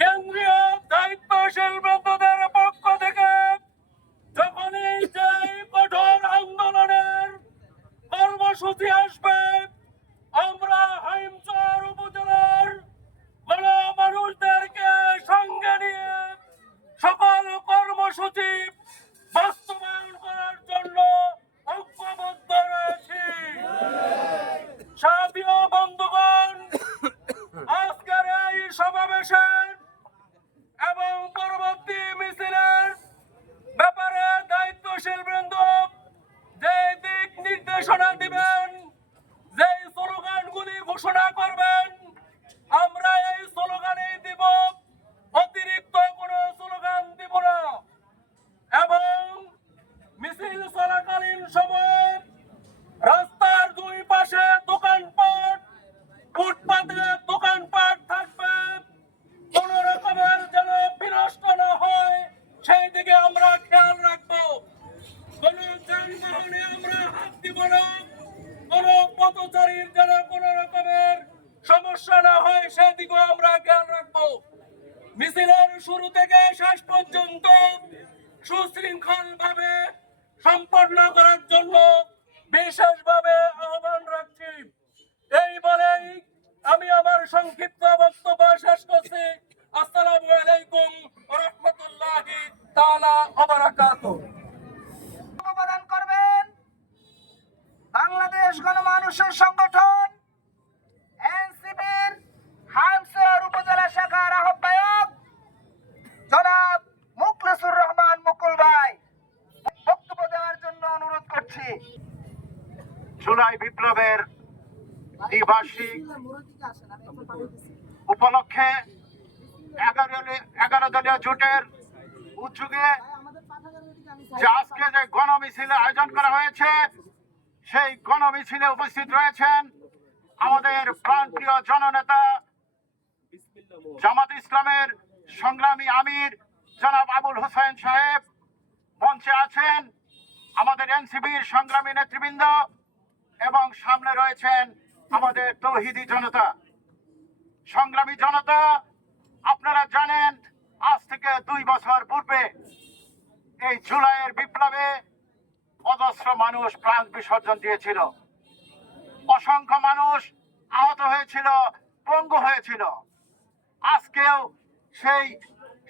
কেন্দ্রীয় দায়িত্বশীল বন্ধুদের পক্ষ থেকে যখনই সেই কঠোর আন্দোলনের কর্মসূচি আসবে, আমরা হাইমচর উপজেলার গণমানুষদেরকে সঙ্গে নিয়ে সকল কর্মসূচি বাস্তবায়ন করার জন্য ঐক্যবদ্ধ রয়েছি। সাথীয় বন্ধুগণ, আজকের এই সমাবেশের এবং পরবর্তী মিছিলের ব্যাপারে দায়িত্বশীল বৃন্দ যে দিক নির্দেশনা দিবেন, যে স্লোগানগুলি ঘোষণা করবেন, আমরা এই স্লোগানেই দিব, অতিরিক্ত কোনো স্লোগান দিব না। এবং মিছিল চলাকালীন সময়ে রাস্তার দুই পাশে দোকানপাট, ফুটপাতে দোকানপাট থাকবে, কোন রকমের যেন বিনষ্ট না হয় সেই দিকে আমরা খেয়াল রাখবো। কোন যানবাহনে আমরা হাত দিব না, কোন পথচারীর যেন কোন রকমের সমস্যা না হয় সেদিকেও আমরা খেয়াল রাখবো। মিছিলের শুরু থেকে শেষ পর্যন্ত সুশৃঙ্খল ভাবে সম্পন্ন করার জন্য বিশেষভাবে আহ্বান রাখছি। এই বলেই আমি আমার সংক্ষিপ্ত বক্তব্য শেষ করছি। আসসালামু আলাইকুম ওয়া রাহমাতুল্লাহি তাআলা ওয়া বারাকাতুহু। প্রদান করবেন বাংলাদেশ গণমানুষের সংগঠন এনসিপির হামসর উপজেলা শাখার আহ্বায়ক জনাব মুখলেসুর রহমান মুকুল ভাই বক্তব্য দেওয়ার জন্য অনুরোধ করছি। জুলাই বিপ্লবের দ্বিবার্ষিক উপলক্ষে 11 দলীয় জোটের উদ্যোগে যে আজকে যে গণমিছিলে আয়োজন করা হয়েছে, সেই গণমিছিলে উপস্থিত রয়েছেন আমাদের প্রাণপ্রিয় জননেতা জামাত ইসলামের সংগ্রামী আমির জনাব আবুল হোসেন সাহেব, মঞ্চে আছেন আমাদের এনসিপির সংগ্রামী নেতৃবৃন্দ এবং সামনে রয়েছেন আমাদের তৌহিদি জনতা। সংগ্রামী জনতা, আপনারা জানেন আজ থেকে 2 বছর পূর্বে এই জুলাইয়ের বিপ্লবে অজস্র মানুষ প্রাণ বিসর্জন দিয়েছিল, অসংখ্য মানুষ আহত হয়েছিল, পঙ্গু হয়েছিল। আজকেও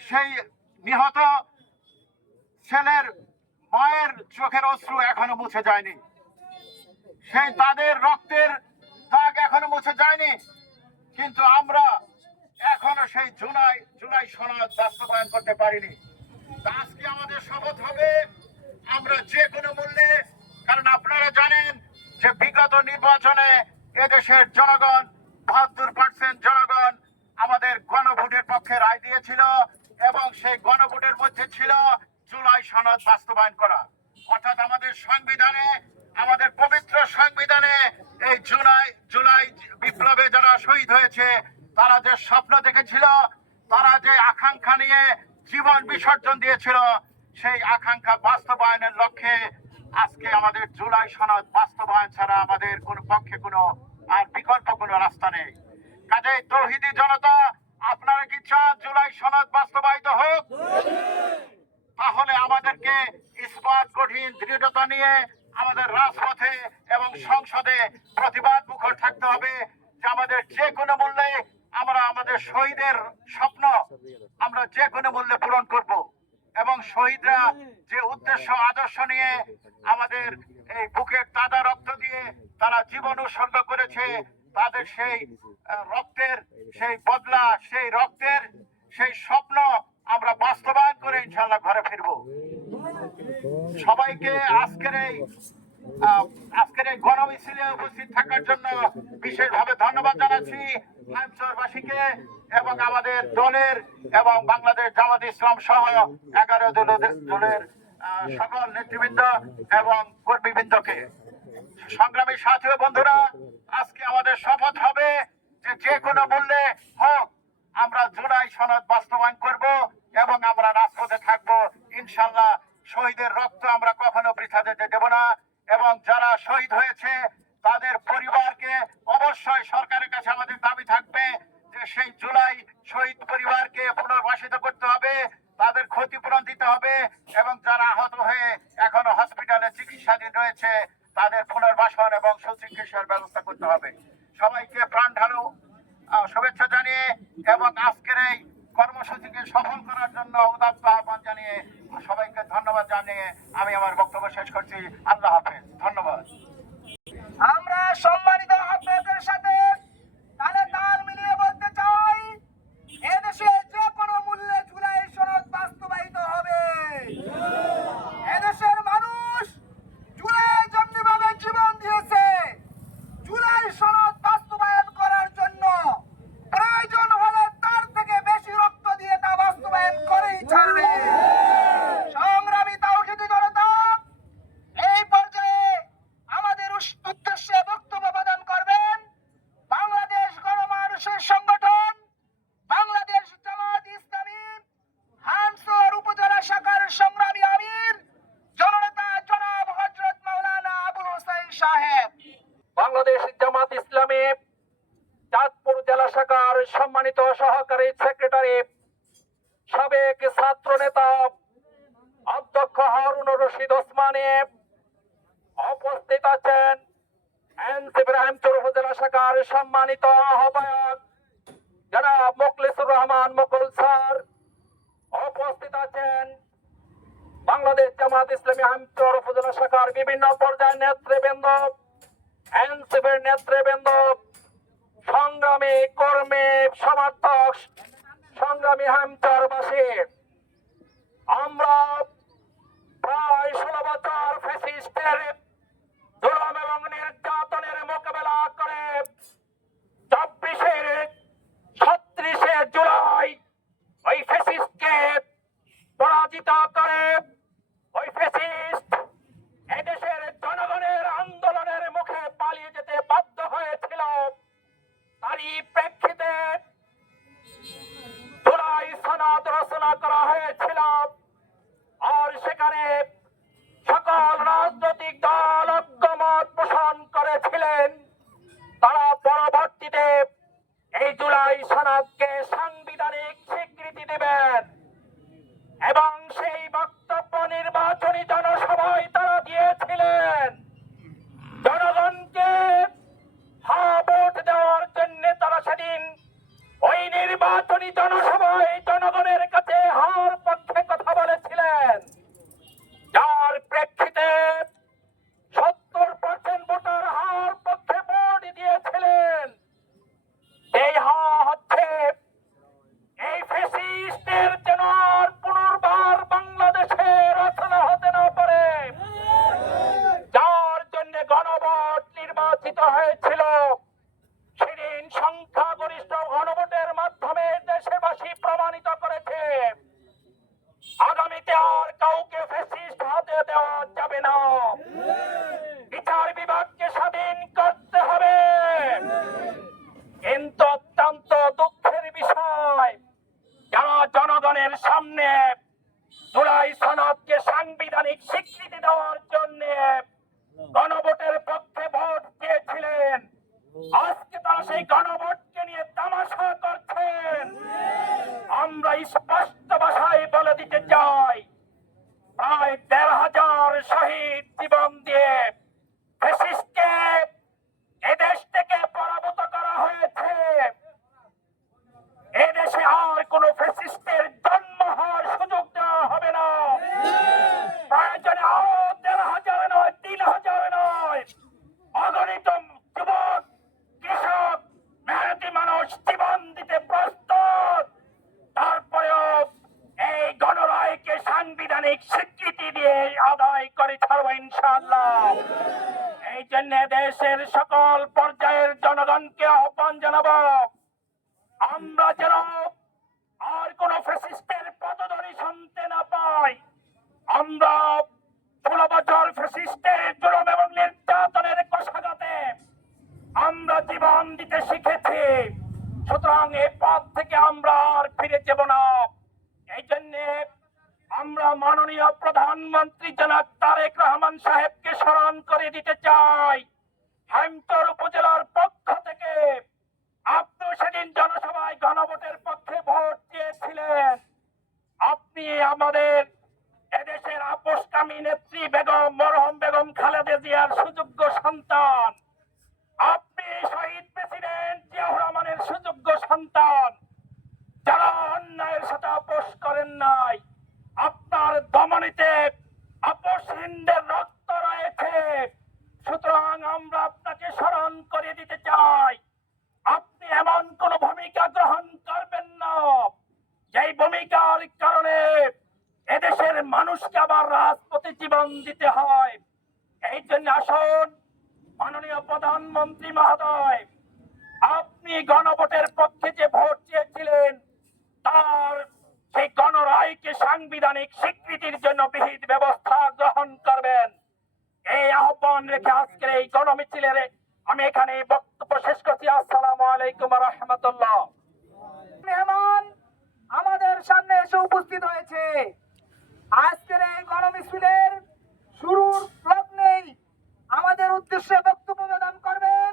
সেই নিহত ছেলের মায়ের চোখের অশ্রু এখনো মুছে যায়নি, সেই তাদের রক্তের দাগ এখনো মুছে যায়নি। কিন্তু আমরা এখনো সেই জুলাই সনদ বাস্তবায়ন করতে পারিনি। আজকে আমাদের শপথ হবে আমরা যে কোনো মূল্যে, কারণ আপনারা জানেন যে বিগত নির্বাচনে এদেশের জনগণ 72% জনগণ আমাদের গণভোটের পক্ষে রায় দিয়েছিল এবং সেই গণভোটের মধ্যে ছিল জুলাই সনদ বাস্তবায়ন করা। অর্থাৎ আমাদের সংবিধানে, আমাদের পবিত্র সংবিধানে এই জুলাই বিপ্লবে যারা শহীদ হয়েছে, তারা যে স্বপ্ন দেখেছিল, তারা যে আকাঙ্ক্ষা নিয়ে জীবন বিসর্জন দিয়েছিল, সেই আকাঙ্ক্ষা বাস্তবায়নের লক্ষ্যে আজকে আমাদের জুলাই সনদ বাস্তবায়ন ছাড়া আমাদের কোন পক্ষে কোনো আর বিকল্প কোনো রাস্তা নেই। কাজেই তৌহিদি জনতা, আপনারা কি চান জুলাই সনদ বাস্তবায়িত হোক? তাহলে আমাদেরকে ইস্পাত কঠিন দৃঢ়তা নিয়ে আমাদের রাজপথে এবং সংসদে প্রতিবাদ মুখর থাকতে হবে যে আমাদের যে কোনো মূল্যে আমরা আমাদের শহীদের স্বপ্ন আমরা যে কোনো মূল্যে পূরণ করব। এবং শহীদরা যে উদ্দেশ্য আদর্শ নিয়ে আমাদের এই বুকের তাজা রক্ত দিয়ে তারা জীবন উৎসর্গ করেছে, তাদের সেই রক্তের সেই বদলা, সেই রক্তের সেই স্বপ্ন আমরা বাস্তবায়ন করে ইনশাআল্লাহ ঘরে ফিরবো। সবাইকে আজকের এই গণমিছিলে উপস্থিত থাকার জন্য বিশেষভাবে ধন্যবাদ জানাচ্ছি হাইমচরবাসীকে এবং আমাদের দলের এবং বাংলাদেশ জামাত ইসলাম সহ 11 দলের সকল নেতৃবৃন্দ এবং কর্মীবৃন্দকে। সংগ্রামী সাথী ও বন্ধুরা, আজকে আমাদের শপথ হবে যে কোনো মূল্যে হোক আমরা জুলাই সনদ বাস্তবায়ন করব এবং আমরা রাজপথে থাকবো ইনশাআল্লাহ। শহীদের রক্ত আমরা কখনো বৃথা যেতে দেব না এবং যারা শহীদ হয়েছে তাদের পরিবারকে অবশ্যই সরকারের কাছে আমাদের দাবি থাকবে যে সেই জুলাই শহীদ ক্ষতিপূরণ দিতে হবে এবং যারা আহত হয়ে এখনো হসপিটালে চিকিৎসাধীন রয়েছে তাদের পুনর্বাসন এবং সুচিকিৎসার ব্যবস্থা করতে হবে। সবাইকে প্রাণ ঢালু শুভেচ্ছা জানিয়ে এবং আজকের এই কর্মসূচিকে সফল করার জন্য উদাত্ত আহ্বান জানিয়ে সবাইকে ধন্যবাদ জানিয়ে আমি আমার বক্তব্য শেষ করছি। আল্লাহ হাফেজ, ধন্যবাদ। আমরা সম্মানিত আহ্বায়কের সাথে তালে তাল মিলিয়ে বলতে চাই, এদেশে যে কোনো মূল্যে জুলাই সনদ বাস্তবায়িত হবে। এদেশের মানুষ জুলাই যেমনিভাবে জীবন দিয়েছে, জুলাই সনদ বাস্তবায়ন করার জন্য প্রয়োজন হলে তার থেকে বেশি রক্ত দিয়ে তা বাস্তবায়ন করেই ছাড়বে। সংগ্রামী তাওহিদি জনতা, এই পর্যায়ে আমাদের উদ্দেশ্যে বক্তব্য প্রদান করবেন বাংলাদেশ গণমানুষের সংগঠন বাংলাদেশ জামাত ইসলামী হামসর উপজেলা শাখার সংগ্রামী আমির জননেতা জনাব হযরত মাওলানা আবুল হোসেন সাহেব। বাংলাদেশ জামাত ইসলামী চাঁদপুর জেলা শাখার সম্মানিত সহকারী সেক্রেটারি সাবেক ছাত্র নেতা অধ্যক্ষ হারুন রশিদ ওসমানী, উপস্থিত আছেন এনসিপির হামচর উপজেলা শাখার সম্মানিত আহ্বায়ক জনাব মুখলিসুর রহমান মুকুল স্যার, উপস্থিত আছেন বাংলাদেশ জামাত ইসলামী হামচর উপজেলা শাখার বিভিন্ন পর্যায়ের নেতৃবৃন্দ, এনসিপির নেতৃবৃন্দ, সংগ্রামী কর্মী সমর্থক, সংগ্রামী হামচরবাসী। আমরা প্রায় 16 বছর ফ্যাসিস্টের জুলুম এবং নির্যাতনের মোকাবেলা করে 36শে জুলাই ওই ফ্যাসিস্টকে পরাজিত করে ওই ফ্যাসিস্ট এদেশের জনগণের আন্দোলনের মুখে পালিয়ে যেতে বাধ্য হয়েছিল। তারই প্রেক্ষিতে জুলাই সনদ রচনা করা হয়েছিল। আর সেখানে সকল রাজনৈতিক দল ঐক্যমত পোষণ করেছিলেন। তারা পরবর্তীতে এই জুলাই সনদকে সাংবিধানিক স্বীকৃতি দেবেন এবং সেই বক্তব্য নির্বাচনী জনসভায় তারা দিয়েছিলেন। জনগণকে ভোট দেওয়ার জন্য তারা সেদিন ওই নির্বাচনী জনসভায় জনগণের কাছে হার পক্ষে কথা বলেছিলেন, যার প্রেক্ষিতে 70% ভোটার হার পক্ষে ভোট দিয়েছিলেন। এই হা হচ্ছে এই ফ্যাসিস্টের যেন আর পুনর্বার বাংলাদেশে রচনা হতে না পারে, যার জন্য গণভোট নির্বাচিত হয়েছিল। সেদিন সংখ্যাগরিষ্ঠ গণভোটের মাধ্যমে দেশবাসী প্রমাণিত করেছে আগামীতে আর কাউকে ফ্যাসিস্ট হাতে দেওয়া যাবে না। বিচার বিভাগকে স্বাধীন করতে হবে। কিন্তু অত্যন্ত দুঃখের বিষয়, যারা জনগণের সামনে জুলাই সনদকে সাংবিধানিক স্বীকৃতি দেওয়ার জন্য গণভোটের পক্ষে ভোট দিয়েছিলেন, আজকে তারা সেই গণভোটকে নিয়ে তামাশা করছেন। আমরা স্পষ্ট ভাষায় বলে দিতে চাই, প্রায় ১,৫০০ শহীদ জীবন দিয়ে ফ্যাসিস্টকে এদেশ থেকে পরাভূত করা হয়েছে। এদেশে আর কোন ফ্যাসিস্টের জন্ম হওয়ার সুযোগ দেওয়া হবে না। প্রয়োজনে আরো ১,৫০০ নয়, ৩,০০০ নয়, অগণিত যুবক, কৃষক, মেহনতি মানুষ জীবন দিতে প্রস্তুত। তারপরেও এই গণরায়কে সাংবিধানিক স্বীকৃতি দিয়ে আদায় করে ছাড়বো ইনশাআল্লাহ। এই জন্য দেশের সকল পর্যায়ের জনগণকে আহ্বান জানাবো, আমরা যেন আর কোন ফ্যাসিস্টের পদধ্বনি শুনতে না পাই। আমরা 16 বছর ফ্যাসিস্টের জুলুম এবং নির্যাতনের কষাঘাতে আমরা জীবন দিতে শিখেছি। সুতরাং এই পথ থেকে আমরা আর ফিরে যাব না। এই জন্য আমরা মাননীয় প্রধানমন্ত্রী জনাব তারেক রহমান সাহেবকে স্মরণ করে দিতে চাই, হামচর উপজেলার পক্ষ থেকে আপনি সেদিন জনসভায় গণভোটের পক্ষে ভোট দিয়েছিলেন। আপনি আমাদের এদেশের আপোষকামী নেত্রী বেগম মরহুম বেগম খালেদা জিয়ার সুযোগ্য সন্তান, আপনি শহীদ প্রেসিডেন্ট জিয়াউর রহমানের সুযোগ্য সন্তান, যারা অন্যায়ের সাথে আপোষ করেন নাই। আপনার দমনীতে আপোষহীনদের রক্ত রয়েছে। সুতরাং আমরা আপনাকে স্মরণ করে দিতে চাই, আপনি এমন কোন ভূমিকা গ্রহণ করবেন না যেই ভূমিকার কারণে এদেশের মানুষকে আবার রাজপথে জীবন দিতে হয়। এই জন্য আসুন মাননীয় প্রধানমন্ত্রী মহোদয়, আপনি গণভোটের পক্ষে যে ভোট চেয়েছিলেন তার সেই গণরায়কে সাংবিধানিক স্বীকৃতির জন্য বিহিত ব্যবস্থা গ্রহণ করবেন। এই আহ্বান রেখে আজকের এই গণমিছিলের আমি এখানে বক্তব্য শেষ করছি। আসসালামু আলাইকুম ওয়া রাহমাতুল্লাহ। মেহমান আমাদের সামনে এসে উপস্থিত হয়েছে। আজকের এই গণমিছিলের শুরুর লগ্নেই আমাদের উদ্দেশ্যে বক্তব্য প্রদান করবেন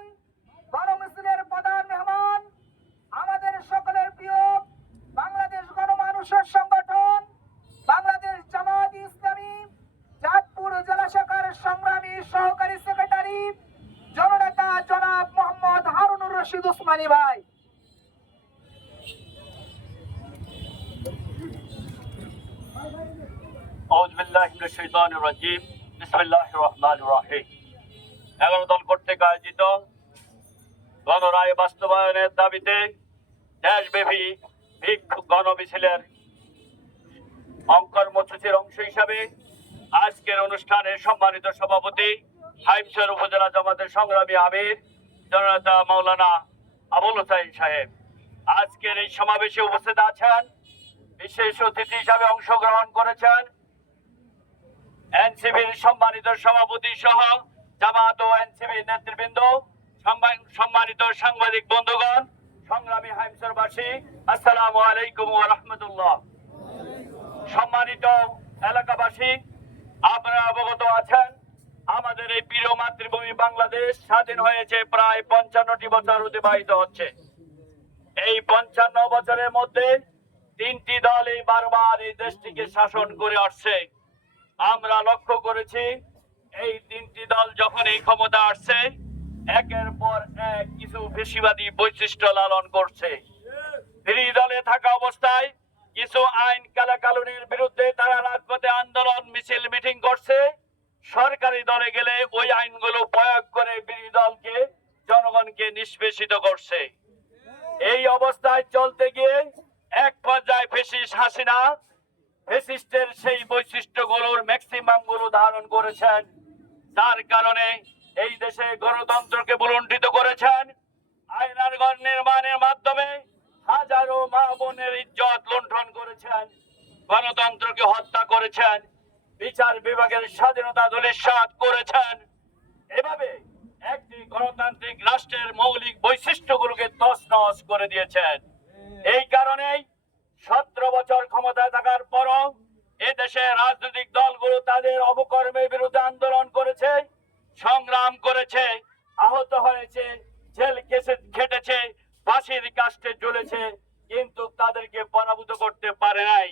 গণমিছিলের প্রধান মেহমান, আমাদের সকলের প্রিয় বাংলাদেশ গণমানুষের সংগঠন বাংলাদেশ জামায়াত ইসলামী চাঁদপুর জেলা শাখার সংগ্রামী সহকারী সেক্রেটারি জননেতা জনাব মোহাম্মদ হারুনুর রশিদ উসমানী ভাই। আউযু বিল্লাহি মিনাশ শাইতানির রাজীম। বিসমিল্লাহির রহমানির রহিম। 11 দল কর্তৃক আয়োজিত গণরায় বাস্তবায়নের দাবিতে দেশব্যাপী বিক্ষোভ গণমিছিলের কর্মসূচির অংশ হিসাবে আজকের অনুষ্ঠানের সম্মানিত সভাপতি হাইমচর উপজেলা জামাতের সংগ্রামী আমির জননেতা মাওলানা আবুল হোসেন সাহেব আজকের এই সমাবেশে উপস্থিত আছেন। বিশেষ অতিথি হিসাবে অংশগ্রহণ করেছেন এনসিবির সম্মানিত সভাপতি সহ জামাত ও এনসিবির নেতৃবৃন্দ, সম্মানিত সাংবাদিক বন্ধুগণ, সংগ্রামী হাইমচরবাসী, আসসালামু আলাইকুম ওয়া রাহমাতুল্লাহ। সম্মানিত এলাকাবাসী, আপনারা অবগত আছেন আমাদের এই প্রিয় মাতৃভূমি বাংলাদেশ স্বাধীন হয়েছে প্রায় 55টি বছর অতিবাহিত হচ্ছে। এই 55 বছরের মধ্যে 3টি দল এই বারবার এই দেশটিকে শাসন করে আসছে। আমরা লক্ষ্য করেছি এই 3টি দল যখন এই ক্ষমতা আসছে একের পর এক কিছু ফ্যাসিবাদী বৈশিষ্ট্য লালন করছে। বিরোধী দলে থাকা অবস্থায় কিছু আইন কালাকানুনের বিরুদ্ধে তারা রাজপথে আন্দোলন মিছিল মিটিং করছে। সরকারি দলে গেলে ওই আইনগুলো প্রয়োগ করে বিরোধী দলকে জনগণকে নিষ্পেষিত করছে। এই অবস্থায় চলতে গিয়ে এক পর্যায়ে ফ্যাসিস্ট হাসিনা ফ্যাসিস্টের সেই বৈশিষ্ট্যগুলোর ম্যাক্সিমাম গুলো ধারণ করেছেন, যার কারণে এই দেশে গণতন্ত্রকে ভুলুণ্ঠিত করেছেন। আয়নারঘর নির্মাণের মাধ্যমে হাজারো মা বোনের ইজ্জত লুণ্ঠন করেছেন, গণতন্ত্রকে হত্যা করেছেন, বিচার বিভাগের স্বাধীনতা ধূলিসাৎ করেছেন। এভাবে একটি গণতান্ত্রিক রাষ্ট্রের মৌলিক বৈশিষ্ট্যগুলোকে তছনছ করে দিয়েছেন। এই কারণেই 17 বছর ক্ষমতায় থাকার পরও এদেশে রাজনৈতিক দলগুলো তাদের অপকর্মের বিরুদ্ধে আন্দোলন করেছে, সংগ্রাম করেছে, আহত হয়েছে, জেল কেসে খেটেছে, ফাঁসির কাস্টে ঝুলেছে, কিন্তু তাদেরকে পরাভূত করতে পারে নাই।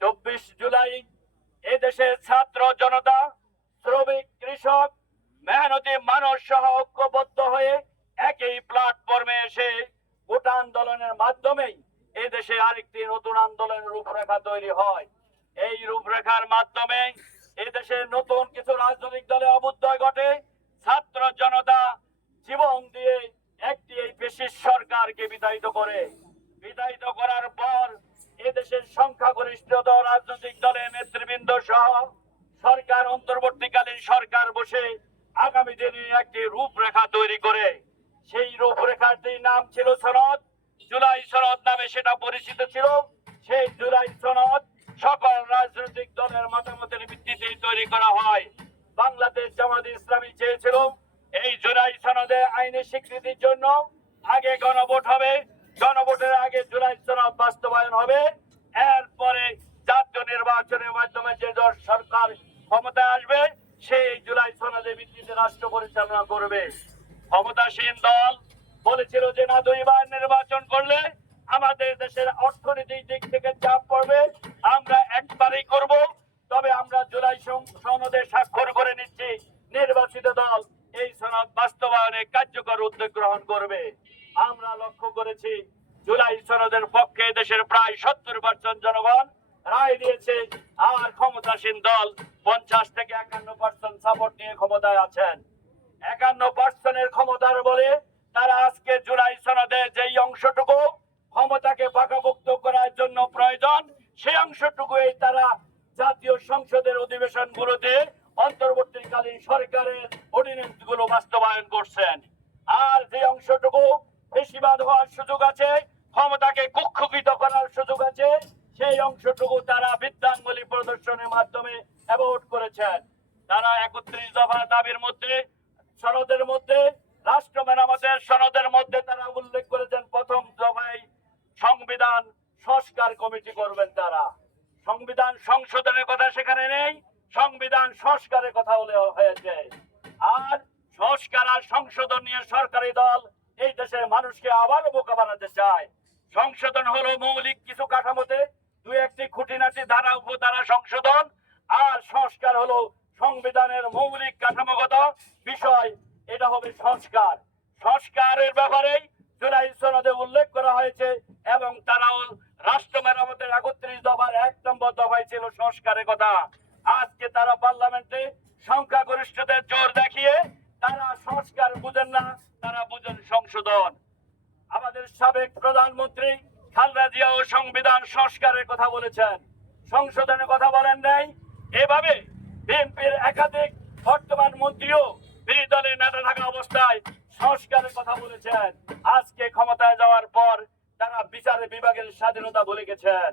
24 জুলাই এদেশের ছাত্র জনতা, শ্রমিক, কৃষক, মেহনতি মানুষ সহ ঐক্যবদ্ধ হয়ে একই প্ল্যাটফর্মে এসে গোটা আন্দোলনের মাধ্যমেই এদেশে আরেকটি নতুন আন্দোলনের রূপরেখা তৈরি হয়। এই রূপরেখার মাধ্যমে এদেশে নতুন কিছু রাজনৈতিক দলে অভ্যুদয় ঘটে। ছাত্র জনতা জীবন দিয়ে একটি এই ফ্যাসিস্ট সরকারকে বিতাড়িত করে। বিতাড়িত করার পর এদেশের সংখ্যাগরিষ্ঠ রাজনৈতিক দলের নেতৃবৃন্দ সহ সরকার অন্তর্বর্তীকালীন সরকার বসে আগামী দিনে একটি রূপরেখা তৈরি করে। সেই রূপরেখাটির নাম ছিল সনদ, জুলাই সনদ নামে সেটা পরিচিত ছিল। সেই জুলাই সনদ সকল রাজনৈতিক দলের মতামতের ভিত্তিতে তৈরি করা হয়। বাংলাদেশ জামাত ইসলামী চেয়েছিল এই জুলাই সনদে আইনি স্বীকৃতির জন্য আগে গণভোট হবে, গণভোটের আগে জুলাই সনদ বাস্তবায়ন হবে, এরপরে জাতীয় নির্বাচনের মাধ্যমে যে দল সরকার ক্ষমতায় আসবে সেই জুলাই সনদের ভিত্তিতে রাষ্ট্র পরিচালনা করবে। ক্ষমতাসীন দল বলেছিল যে না, 2বার নির্বাচন করলে আমাদের দেশের অর্থনৈতিক দিক থেকে চাপ পড়বে, আমরা করার উদ্যোগ গ্রহণ করবে। আমরা লক্ষ্য করেছি জুলাই সনদের পক্ষে দেশের প্রায় 70% জনগণ রায় দিয়েছে, আর ক্ষমতাসীন দল 50 থেকে 51% সাপোর্ট নিয়ে ক্ষমতায় আছেন। 51% ক্ষমতার বলে তারা আজকে জুলাই সনদের যেই অংশটুকু ক্ষমতাকে পাকাপোক্ত করার জন্য প্রয়োজন, সেই অংশটুকুই তারা জাতীয় সংসদের অধিবেশনগুলোতে অন্তর্বর্তীকালীন সরকারের অর্ডিন্যান্স গুলো বাস্তবায়ন করছেন। আর যে অংশটুকু বেশিবাদ হওয়ার সুযোগ আছে, ক্ষমতাকে কুক্ষিগত করার সুযোগ আছে, সেই অংশটুকু তারা বিদ্যাঙ্গুলি প্রদর্শনের মাধ্যমে অ্যাভয়েড করেছেন। তারা 31 দফা দাবির মধ্যে, সনদের মধ্যে, রাষ্ট্র মেরামতের সনদের মধ্যে তারা উল্লেখ করেছেন প্রথম দফায় সংবিধান সংস্কার কমিটি করবেন। তারা সংবিধান সংশোধনের কথা সেখানে নেই, সংবিধান সংস্কারের কথা হয়েছে। আর সংস্কার আর সংশোধন নিয়ে সরকারি দল এই দেশের মানুষকে আবারও বোকা বানাতে চায়। সংশোধন হলো মৌলিক কিছু কাঠামোতে 2-1টি খুঁটিনাটি ধারা উপধারা সংশোধন, আর সংস্কার হলো সংবিধানের মৌলিক কাঠামোগত বিষয়, এটা হবে সংস্কার। সংস্কারের ব্যাপারেই জুলাই সনদে উল্লেখ করা হয়েছে, এবং তারাও রাষ্ট্র মেরামতের 31 দফার 1 নম্বর দফায় ছিল সংস্কারের কথা। আজকে তারা পার্লামেন্টে সংখ্যাগরিষ্ঠদের জোর দেখিয়ে তারা সংস্কার বুঝেন না, তারা বুঝেন সংশোধন। আমাদের সাবেক প্রধানমন্ত্রী খালেদা জিয়াও সংবিধান সংস্কারের কথা বলেছেন, সংশোধনের কথা বলেন নাই। এভাবে বিএনপির একাধিক বর্তমান মন্ত্রীও বিরোধী দলের নেতা থাকা অবস্থায় সংস্কারের কথা বলেছেন। আজকে ক্ষমতায় যাওয়ার পর তারা বিচার বিভাগের স্বাধীনতা ভুলে গেছেন।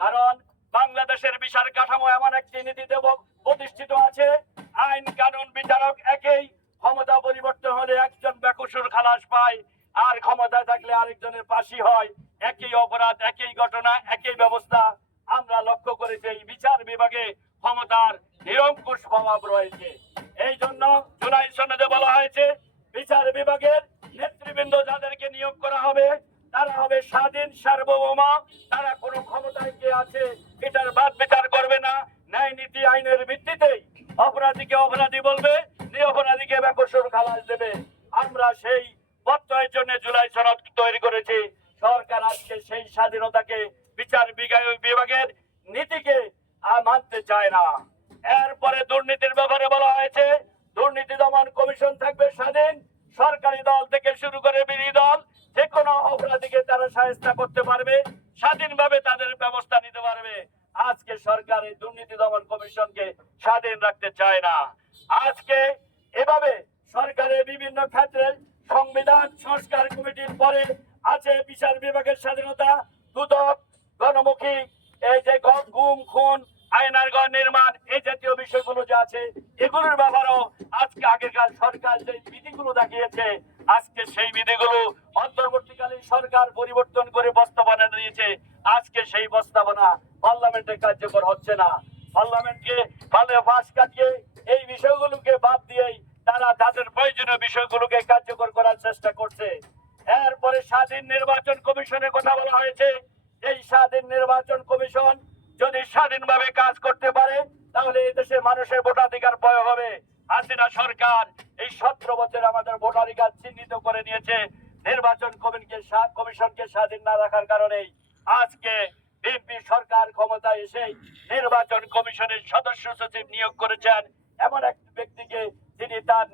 কারণ বাংলাদেশের বিচার কাঠামো এমন একটি নীতিতে প্রতিষ্ঠিত আছে, আইন কানুন বিচারক একই, ক্ষমতা পরিবর্তন হলে একজন বেকসুর খালাস পায়, আর ক্ষমতায় থাকলে আরেকজনের ফাঁসি হয়। একই অপরাধ, একই ঘটনা, একই ব্যবস্থা। আমরা লক্ষ্য করেছি এই বিচার বিভাগে ক্ষমতার নিরঙ্কুশ প্রভাব রয়েছে। এই জন্য জুলাই সনদে বলা হয়েছে বিচার বিভাগের নেতৃবৃন্দ যাদেরকে নিয়োগ করা হবে তারা হবে স্বাধীন, সার্বভৌম। তারা কোনো ক্ষমতায় কে আছে এটার বাদ বিচার করবে না, ন্যায় নীতি আইনের ভিত্তিতেই অপরাধীকে অপরাধী বলবে, নিরপরাধীকে বেকসুর খালাস দেবে। আমরা সেই প্রত্যয়ের জন্য জুলাই সনদ তৈরি করেছি। সরকার আজকে সেই স্বাধীনতাকে, বিচার বিভাগের নীতিকে মানতে চায় না। এরপরে দুর্নীতির ব্যাপারে বলা হয়েছে দুর্নীতি দমন কমিশন থাকবে স্বাধীন, সরকারি দল থেকে শুরু করে বিরোধী দল যে কোনো অপরাধীকে তারা শায়েস্তা করতে পারবে, স্বাধীনভাবে তাদের ব্যবস্থা নিতে পারবে। আজকে সরকার এই দুর্নীতি দমন কমিশনকে স্বাধীন রাখতে চায় না। আজকে এভাবে সরকারের বিভিন্ন ক্ষেত্রে সংবিধান সংস্কার কমিটির পরে আছে বিচার বিভাগের স্বাধীনতা, দুদক, গণমুখী, এই যে গুম খুন, আয়নাগার নির্মাণ, এই জাতীয় বিষয়গুলো যে আছে এগুলোর ব্যাপারেও আজকে আগেকার সরকার যে বিধিগুলো দেখিয়েছে, আজকে সেই বিধিগুলো অন্তর্বর্তীকালীন সরকার পরিবর্তন করে প্রস্তাবনা দিয়েছে। আজকে সেই প্রস্তাবনা পার্লামেন্টে কার্যকর হচ্ছে না। পার্লামেন্টকে পাশ কাটিয়ে এই বিষয়গুলোকে বাদ দিয়েই তারা তাদের প্রয়োজনীয় বিষয়গুলোকে কার্যকর করার চেষ্টা করছে। এরপরে স্বাধীন নির্বাচন কমিশনের কথা বলা হয়েছে। এই স্বাধীন নির্বাচন কমিশন যদি স্বাধীনভাবে কাজ করতে পারে তাহলে এই দেশে মানুষের ভোটাধিকার প্রয়োগ হবে। হাসিনা সরকার এই 17 বছর আমাদের ভোটাধিকার চিহ্নিত করে নিয়েছে। নির্বাচন কমিশনকে স্বাধীন না রাখার কারণেই আজকে বিএনপি সরকার ক্ষমতায় এসে নির্বাচন কমিশনের সদস্য সচিব নিয়োগ করেছেন এমন এক ব্যক্তিকে, যিনি তার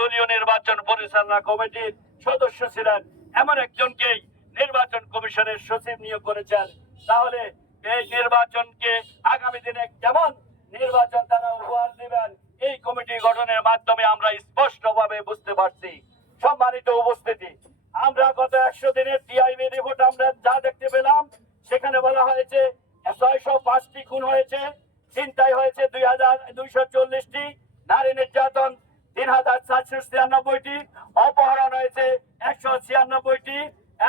দলীয় নির্বাচন পরিচালনা কমিটির সদস্য ছিলেন, এমন একজনকেই নির্বাচন কমিশনের সচিব নিয়োগ করেছেন। তাহলে এই নির্বাচনকে আগামী দিনে কেমন নির্বাচন তারা উপহার দিবেন এই কমিটি গঠনের মাধ্যমে আমরা স্পষ্টভাবে বুঝতে পারছি। সম্মানিত উপস্থিতি, আমরা গত 100 দিনের টিআইবি রিপোর্ট আমরা যা দেখতে পেলাম সেখানে বলা হয়েছে 605টি খুন হয়েছে, ছিনতাই হয়েছে 2240টি, নারী নির্যাতন 3496টি, অপহরণ হয়েছে 196টি,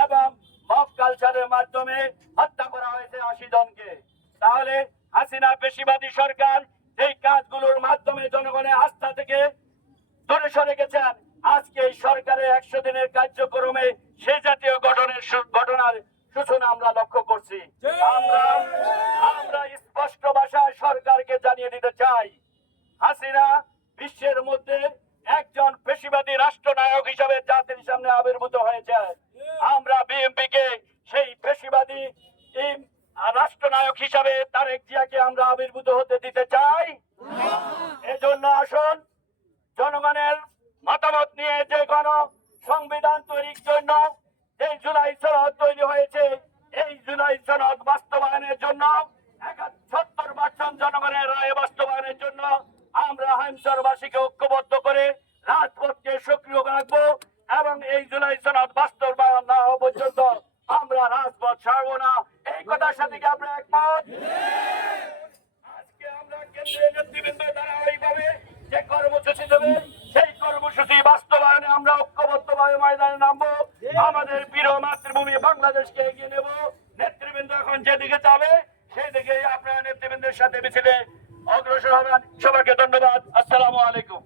এবং মব কালচারের মাধ্যমে হত্যা করা হয়েছে 80 জনকে। তাহলে হাসিনা পেশিবাদী সরকার এই কাজগুলোর মাধ্যমে জনগণের আস্থা থেকে দূরে সরে গেছেন। আজকে এই সরকারের 100 দিনের কার্যক্রমে সেই জাতীয় ঘটনার সূচনা আমরা লক্ষ্য করছি। আমরা স্পষ্ট ভাষায় সরকারকে জানিয়ে দিতে চাই, হাসিনা বিশ্বের মধ্যে একজন পেশিবাদী রাষ্ট্রনায়ক হিসাবে জাতির সামনে আবির্ভূত হয়েছে। আমরা বিএনপি কে সেই পেশিবাদী রাষ্ট্রনায়ক হিসাবে তারেক জিয়াকে আমরা আবির্ভূত হতে দিতে চাই। এজন্য আসুন জনগণের মতামত নিয়ে যে গণ সংবিধান তৈরির জন্য যে জুলাই সনদ তৈরি হয়েছে, এই জুলাই সনদ বাস্তবায়নের জন্য ৭১% জনগণের রায় বাস্তবায়নের জন্য আমরা হাইমচরবাসীকে ঐক্যবদ্ধ করে রাজপথকে সক্রিয় রাখবো এবং এই জুলাই সনদ বাস্তবায়ন না হওয়া পর্যন্ত আমরা রাজপথ ছাড়বো না। এই কথার সাথে কি আমরা একমত? আজকে আমরা কেন্দ্রীয় নেতৃবৃন্দ দ্বারা এইভাবে যে কর্মসূচি দেবে, সেই কর্মসূচি বাস্তবায়নে আমরা ঐক্যবদ্ধভাবে ময়দানে নামবো। আমাদের প্রিয় মাতৃভূমি বাংলাদেশকে এগিয়ে নেব। নেতৃবৃন্দ এখন যেদিকে যাবে সেই দিকে আপনারা নেতৃবৃন্দের সাথে মিছিলে অগ্রসর হবেন। সবাইকে ধন্যবাদ। আসসালামু আলাইকুম।